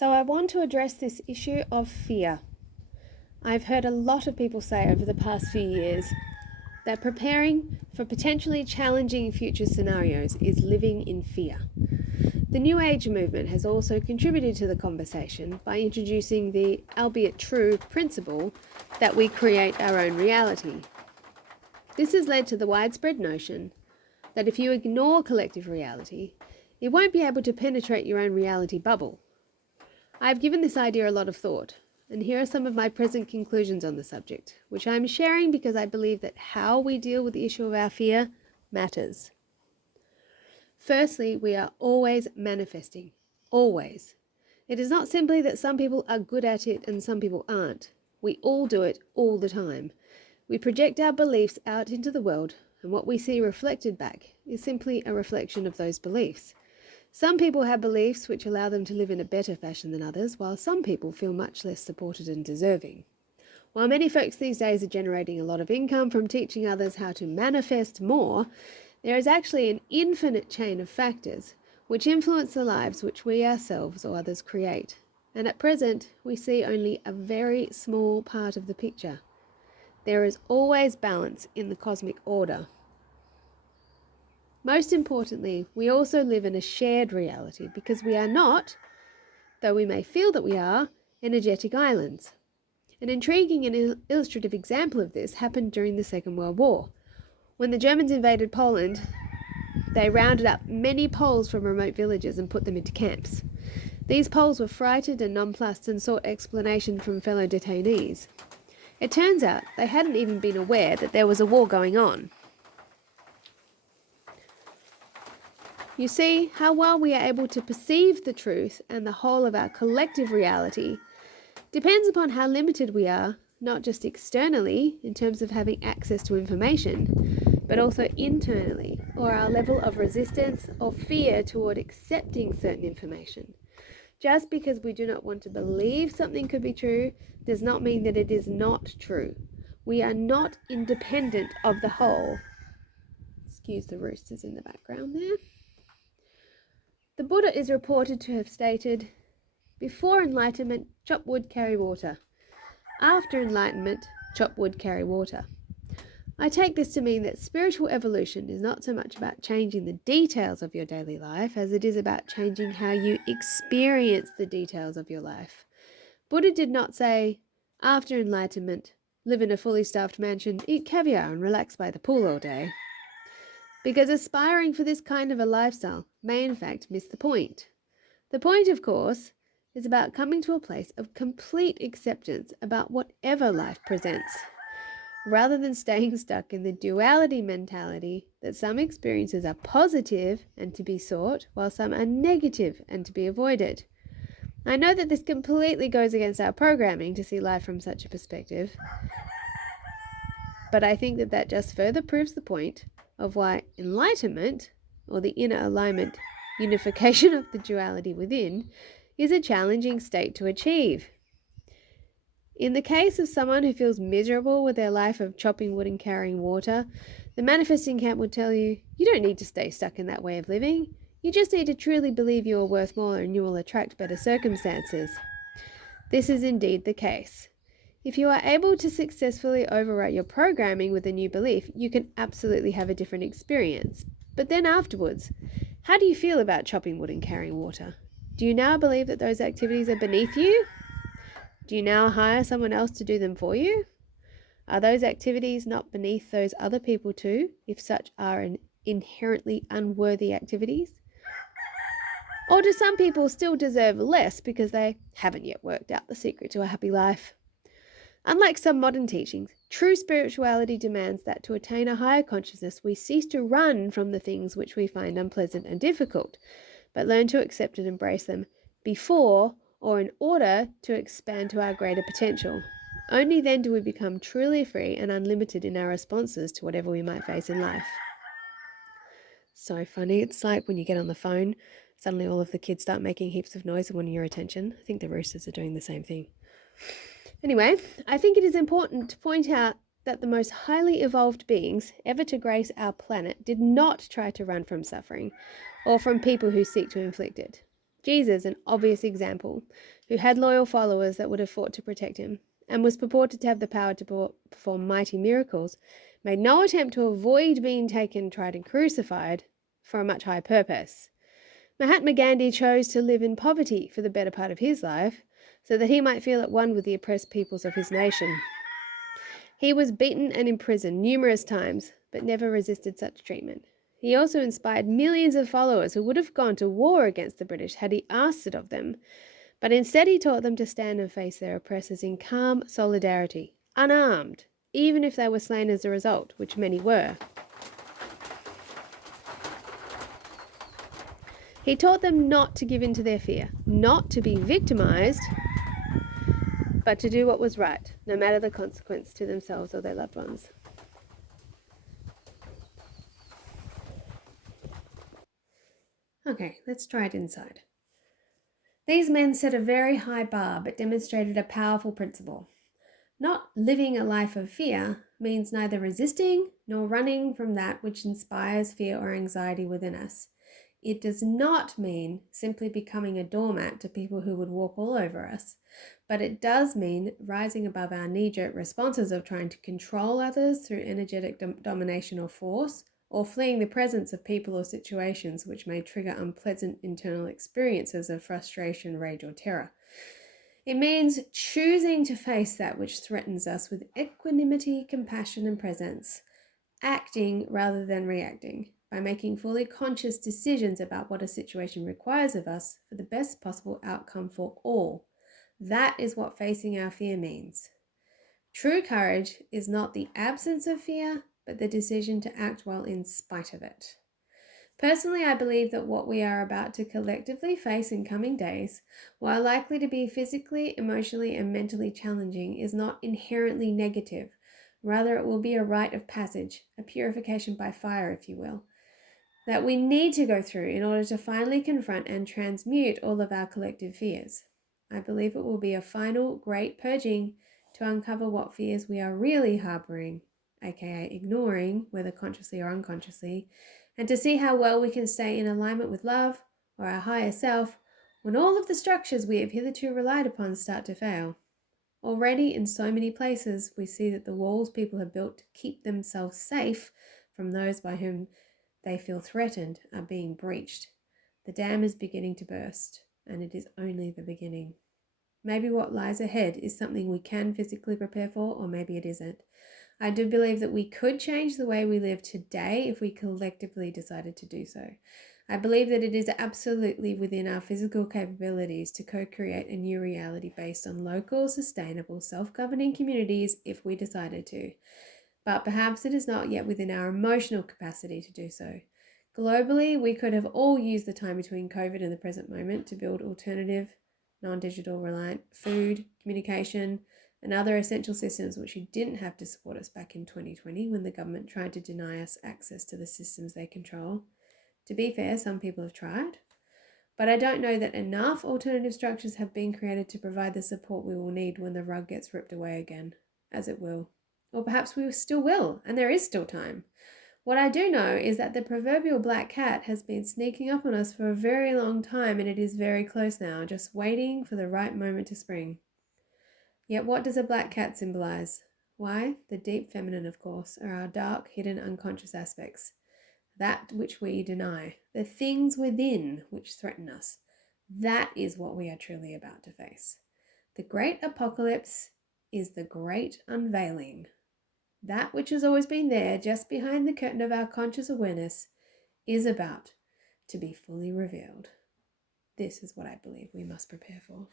So I want to address this issue of fear. I've heard a lot of people say over the past few years that preparing for potentially challenging future scenarios is living in fear. The New Age movement has also contributed to the conversation by introducing the, albeit true, principle that we create our own reality. This has led to the widespread notion that if you ignore collective reality, it won't be able to penetrate your own reality bubble. I've given this idea a lot of thought, and here are some of my present conclusions on the subject, which I'm sharing because I believe that how we deal with the issue of our fear matters. Firstly, we are always manifesting. Always. It is not simply that some people are good at it and some people aren't. We all do it all the time. We project our beliefs out into the world, and what we see reflected back is simply a reflection of those beliefs. Some people have beliefs which allow them to live in a better fashion than others, while some people feel much less supported and deserving. While many folks these days are generating a lot of income from teaching others how to manifest more, there is actually an infinite chain of factors which influence the lives which we ourselves or others create. And at present, we see only a very small part of the picture. There is always balance in the cosmic order. Most importantly, we also live in a shared reality because we are not, though we may feel that we are, energetic islands. An intriguing and illustrative example of this happened during the Second World War. When the Germans invaded Poland, they rounded up many Poles from remote villages and put them into camps. These Poles were frightened and nonplussed and sought explanation from fellow detainees. It turns out they hadn't even been aware that there was a war going on. You see how well we are able to perceive the truth and the whole of our collective reality depends upon how limited we are, not just externally in terms of having access to information, but also internally, or our level of resistance or fear toward accepting certain information. Just because we do not want to believe something could be true does not mean that it is not true. We are not independent of the whole. Excuse the roosters in the background there. The Buddha is reported to have stated, "Before enlightenment, chop wood, carry water. After enlightenment, chop wood, carry water." I take this to mean that spiritual evolution is not so much about changing the details of your daily life as it is about changing how you experience the details of your life. Buddha did not say, after enlightenment, live in a fully staffed mansion, eat caviar and relax by the pool all day. Because aspiring for this kind of a lifestyle may in fact miss the point. The point, of course, is about coming to a place of complete acceptance about whatever life presents, rather than staying stuck in the duality mentality that some experiences are positive and to be sought, while some are negative and to be avoided. I know that this completely goes against our programming to see life from such a perspective, but I think that that just further proves the point of why enlightenment, or the inner alignment, unification of the duality within, is a challenging state to achieve. In the case of someone who feels miserable with their life of chopping wood and carrying water, the manifesting camp would tell you, you don't need to stay stuck in that way of living. You just need to truly believe you are worth more and you will attract better circumstances. This is indeed the case. If you are able to successfully overwrite your programming with a new belief, you can absolutely have a different experience. But then afterwards, how do you feel about chopping wood and carrying water? Do you now believe that those activities are beneath you? Do you now hire someone else to do them for you? Are those activities not beneath those other people too, if such are inherently unworthy activities? Or do some people still deserve less because they haven't yet worked out the secret to a happy life? Unlike some modern teachings, true spirituality demands that to attain a higher consciousness, we cease to run from the things which we find unpleasant and difficult, but learn to accept and embrace them before or in order to expand to our greater potential. Only then do we become truly free and unlimited in our responses to whatever we might face in life. So funny. It's like when you get on the phone, suddenly all of the kids start making heaps of noise and wanting your attention. I think the roosters are doing the same thing. Anyway, I think it is important to point out that the most highly evolved beings ever to grace our planet did not try to run from suffering or from people who seek to inflict it. Jesus, an obvious example, who had loyal followers that would have fought to protect him, and was purported to have the power to perform mighty miracles, made no attempt to avoid being taken, tried, and crucified for a much higher purpose. Mahatma Gandhi chose to live in poverty for the better part of his life, so that he might feel at one with the oppressed peoples of his nation. He was beaten and imprisoned numerous times, but never resisted such treatment. He also inspired millions of followers who would have gone to war against the British had he asked it of them, but instead he taught them to stand and face their oppressors in calm solidarity, unarmed, even if they were slain as a result, which many were. He taught them not to give in to their fear, not to be victimized, but to do what was right, no matter the consequence to themselves or their loved ones. Okay, let's try it inside. These men set a very high bar but demonstrated a powerful principle. Not living a life of fear means neither resisting nor running from that which inspires fear or anxiety within us. It does not mean simply becoming a doormat to people who would walk all over us, but it does mean rising above our knee-jerk responses of trying to control others through energetic domination or force, or fleeing the presence of people or situations which may trigger unpleasant internal experiences of frustration, rage, or terror. It means choosing to face that which threatens us with equanimity, compassion, and presence, acting rather than reacting, by making fully conscious decisions about what a situation requires of us for the best possible outcome for all. That is what facing our fear means. True courage is not the absence of fear, but the decision to act well in spite of it. Personally, I believe that what we are about to collectively face in coming days, while likely to be physically, emotionally, and mentally challenging, is not inherently negative. Rather, it will be a rite of passage, a purification by fire, if you will, that we need to go through in order to finally confront and transmute all of our collective fears. I believe it will be a final great purging to uncover what fears we are really harboring, aka ignoring, whether consciously or unconsciously, and to see how well we can stay in alignment with love or our higher self when all of the structures we have hitherto relied upon start to fail. Already in so many places, we see that the walls people have built to keep themselves safe from those by whom they feel threatened are being breached. The dam is beginning to burst, and it is only the beginning. Maybe what lies ahead is something we can physically prepare for, or maybe it isn't. I do believe that we could change the way we live today if we collectively decided to do so. I believe that it is absolutely within our physical capabilities to co-create a new reality based on local, sustainable, self-governing communities if we decided to. But perhaps it is not yet within our emotional capacity to do so. Globally, we could have all used the time between COVID and the present moment to build alternative, non-digital reliant food, communication, and other essential systems which we didn't have to support us back in 2020 when the government tried to deny us access to the systems they control. To be fair, some people have tried, but I don't know that enough alternative structures have been created to provide the support we will need when the rug gets ripped away again, as it will. Or perhaps we still will, and there is still time. What I do know is that the proverbial black cat has been sneaking up on us for a very long time, and it is very close now, just waiting for the right moment to spring. Yet what does a black cat symbolize? Why, the deep feminine, of course, are our dark, hidden, unconscious aspects. That which we deny, the things within which threaten us. That is what we are truly about to face. The great apocalypse is the great unveiling. That which has always been there, just behind the curtain of our conscious awareness, is about to be fully revealed. This is what I believe we must prepare for.